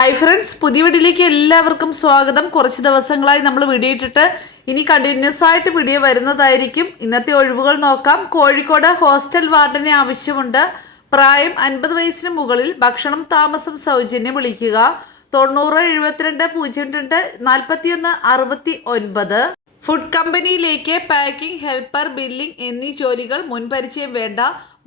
Hi friends പുതിയ വീഡിയോയിലേക്ക് എല്ലാവർക്കും സ്വാഗതം. കുറച്ച് ദിവസങ്ങളായി നമ്മൾ വീഡിയോ ഇട്ടിട്ട് ഇനി കണ്ടിന്യൂസ് ആയിട്ട് വീഡിയോ വരുന്നതായിരിക്കും. ഇന്നത്തെ ഒഴിവുകൾ നോക്കാം. കോഴിക്കോട് ഹോസ്റ്റൽ വാർഡിനെ ആവശ്യമുണ്ട്. പ്രായം അൻപത് വയസ്സിന് മുകളിൽ ഭക്ഷണം താമസം സൗജന്യം വിളിക്കുക. തൊണ്ണൂറ് എഴുപത്തിരണ്ട് പൂജ്യം രണ്ട് നാൽപ്പത്തിയൊന്ന് അറുപത്തി ഒൻപത് ഫുഡ് കമ്പനിയിലേക്ക് പാക്കിംഗ് ഹെൽപ്പർ ബില്ലിംഗ് എന്നീ ജോലികൾ മുൻപരിചയം വേണ്ട.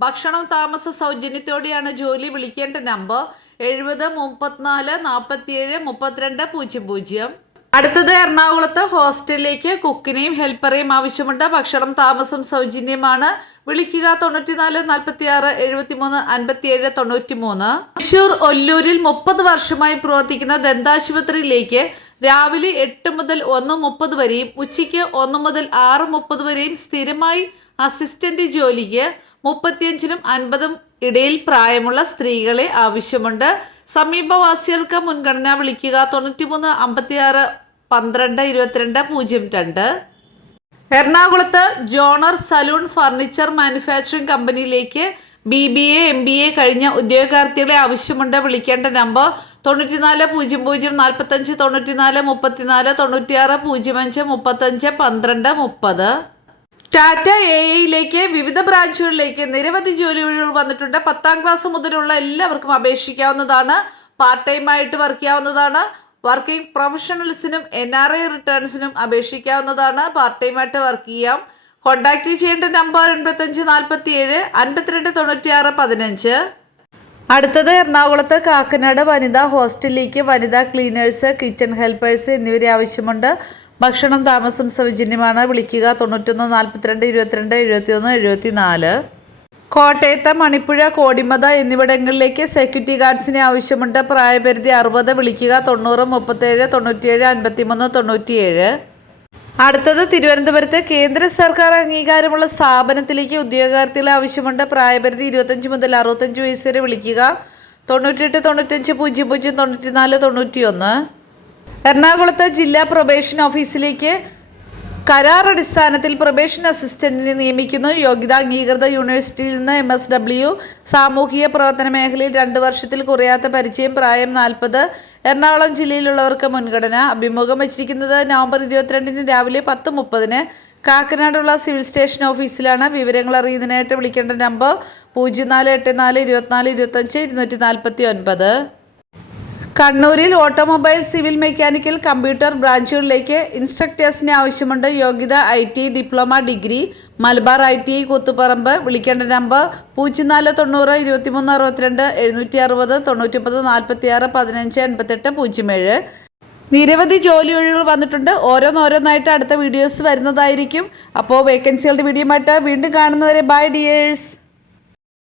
ഭക്ഷണം താമസ സൗജന്യത്തോടെയാണ് ജോലി വിളിക്കേണ്ട നമ്പർ എഴുപത് മുപ്പത്തിനാല് നാൽപ്പത്തിയേഴ് മുപ്പത്തിരണ്ട് പൂജ്യം പൂജ്യം. അടുത്തത് എറണാകുളത്ത് ഹോസ്റ്റലിലേക്ക് കുക്കിനെയും ഹെൽപ്പറേയും ആവശ്യമുണ്ട്. ഭക്ഷണം താമസം സൗജന്യമാണ്. വിളിക്കുക തൊണ്ണൂറ്റിനാല് നാൽപ്പത്തി ആറ് എഴുപത്തിമൂന്ന് അൻപത്തിയേഴ് തൊണ്ണൂറ്റി മൂന്ന് തൃശൂർ ഒല്ലൂരിൽ മുപ്പത് വർഷമായി പ്രവർത്തിക്കുന്ന ദന്താശുപത്രിയിലേക്ക് രാവിലെ എട്ട് മുതൽ ഒന്ന് മുപ്പത് വരെയും ഉച്ചയ്ക്ക് ഒന്ന് മുതൽ ആറ് മുപ്പത് വരെയും സ്ഥിരമായി അസിസ്റ്റന്റ് ജോലിക്ക് മുപ്പത്തിയഞ്ചിനും അൻപതും ഇടയിൽ പ്രായമുള്ള സ്ത്രീകളെ ആവശ്യമുണ്ട്. സമീപവാസികൾക്ക് മുൻഗണന വിളിക്കുക. തൊണ്ണൂറ്റിമൂന്ന് അമ്പത്തിയാറ് പന്ത്രണ്ട് ഇരുപത്തിരണ്ട് പൂജ്യം രണ്ട്. എറണാകുളത്ത് ജോണർ സലൂൺ ഫർണിച്ചർ മാനുഫാക്ചറിംഗ് കമ്പനിയിലേക്ക് B B A M B A കഴിഞ്ഞ ഉദ്യോഗാർത്ഥികളെ ആവശ്യമുണ്ട്. വിളിക്കേണ്ട നമ്പർ തൊണ്ണൂറ്റിനാല് പൂജ്യം പൂജ്യം നാൽപ്പത്തഞ്ച് തൊണ്ണൂറ്റിനാല് മുപ്പത്തിനാല് തൊണ്ണൂറ്റിയാറ് പൂജ്യം അഞ്ച് മുപ്പത്തഞ്ച് പന്ത്രണ്ട് മുപ്പത്. ടാറ്റ എ ഐയിലേക്ക് വിവിധ ബ്രാഞ്ചുകളിലേക്ക് നിരവധി ജോലി ഒഴിവുകൾ വന്നിട്ടുണ്ട്. പത്താം ക്ലാസ് മുതലുള്ള എല്ലാവർക്കും അപേക്ഷിക്കാവുന്നതാണ്. പാർട്ട് ടൈം ആയിട്ട് വർക്ക് ചെയ്യാവുന്നതാണ്. വർക്കിംഗ് പ്രൊഫഷണൽസിനും എൻ ആർ ഐ റിട്ടേൺസിനും അപേക്ഷിക്കാവുന്നതാണ്. പാർട്ട് ടൈം ആയിട്ട് വർക്ക് ചെയ്യാം. കോൺടാക്ട് ചെയ്യേണ്ട നമ്പർ എൺപത്തഞ്ച് നാൽപ്പത്തി ഏഴ് അൻപത്തിരണ്ട് തൊണ്ണൂറ്റിയാറ് പതിനഞ്ച്. അടുത്തത് എറണാകുളത്ത് കാക്കനാട് വനിതാ ഹോസ്റ്റലിലേക്ക് വനിതാ ക്ലീനേഴ്സ് കിച്ചൺ ഹെൽപ്പേഴ്സ് എന്നിവരെ ആവശ്യമുണ്ട്. ഭക്ഷണം താമസം സൗജന്യമാണ്. വിളിക്കുക തൊണ്ണൂറ്റൊന്ന് നാൽപ്പത്തിരണ്ട് ഇരുപത്തിരണ്ട് എഴുപത്തിയൊന്ന് എഴുപത്തി നാല് കോട്ടയത്ത് മണിപ്പുഴ കോടിമത എന്നിവിടങ്ങളിലേക്ക് സെക്യൂരിറ്റി ഗാർഡ്സിനെ ആവശ്യമുണ്ട്. പ്രായപരിധി അറുപത് വിളിക്കുക തൊണ്ണൂറ് മുപ്പത്തേഴ് തൊണ്ണൂറ്റിയേഴ് അൻപത്തിമൂന്ന് തൊണ്ണൂറ്റിയേഴ്. അടുത്തത് തിരുവനന്തപുരത്ത് കേന്ദ്ര സർക്കാർ അംഗീകാരമുള്ള സ്ഥാപനത്തിലേക്ക് ഉദ്യോഗാർത്ഥികളെ ആവശ്യമുണ്ട്. പ്രായപരിധി ഇരുപത്തഞ്ച് മുതൽ അറുപത്തഞ്ച് വയസ്സ് വരെ വിളിക്കുക. തൊണ്ണൂറ്റെട്ട് തൊണ്ണൂറ്റഞ്ച് പൂജ്യം പൂജ്യം തൊണ്ണൂറ്റിനാല് തൊണ്ണൂറ്റിയൊന്ന്. എറണാകുളത്ത് ജില്ലാ പ്രൊബേഷൻ ഓഫീസിലേക്ക് കരാർ അടിസ്ഥാനത്തിൽ പ്രൊബേഷൻ അസിസ്റ്റന്റിനെ നിയമിക്കുന്നു. യോഗ്യത അംഗീകൃത യൂണിവേഴ്സിറ്റിയിൽ നിന്ന് എം എസ് ഡബ്ല്യു സാമൂഹിക പ്രവർത്തന മേഖലയിൽ രണ്ട് വർഷത്തിൽ കുറയാത്ത പരിചയം പ്രായം നാൽപ്പത്. എറണാകുളം ജില്ലയിലുള്ളവർക്ക് മുൻഗണന. അഭിമുഖം വച്ചിരിക്കുന്നത് നവംബർ ഇരുപത്തിരണ്ടിന് രാവിലെ പത്ത് മുപ്പതിന്. കാക്കനാടുള്ള സിവിൽ സ്റ്റേഷൻ ഓഫീസിലാണ്. വിവരങ്ങൾ അറിയുന്നതിനായിട്ട് വിളിക്കേണ്ട നമ്പർ പൂജ്യം നാല് എട്ട് നാല് ഇരുപത്തിനാല് ഇരുപത്തഞ്ച് ഇരുന്നൂറ്റി നാൽപ്പത്തി ഒൻപത് കണ്ണൂരിൽ ഓട്ടോമൊബൈൽ സിവിൽ മെക്കാനിക്കൽ കമ്പ്യൂട്ടർ ബ്രാഞ്ചുകളിലേക്ക് ഇൻസ്ട്രക്ടേഴ്സിന് ആവശ്യമുണ്ട്. യോഗ്യത I T diploma degree. Malabar I T Koothuparamba. വിളിക്കേണ്ട നമ്പർ പൂജ്യം നാല് തൊണ്ണൂറ് ഇരുപത്തിമൂന്ന് അറുപത്തിരണ്ട് എഴുന്നൂറ്റി അറുപത് തൊണ്ണൂറ്റൊമ്പത് നാൽപ്പത്തി ആറ് പതിനഞ്ച് എൺപത്തെട്ട് പൂജ്യം ഏഴ്. നിരവധി ജോലി ഒഴിവുകൾ വന്നിട്ടുണ്ട് ഓരോന്നോരോന്നായിട്ട് അടുത്ത വീഡിയോസ് വരുന്നതായിരിക്കും. അപ്പോൾ വേക്കൻസികളുടെ വീഡിയോ വീണ്ടും കാണുന്നവരെ. By dears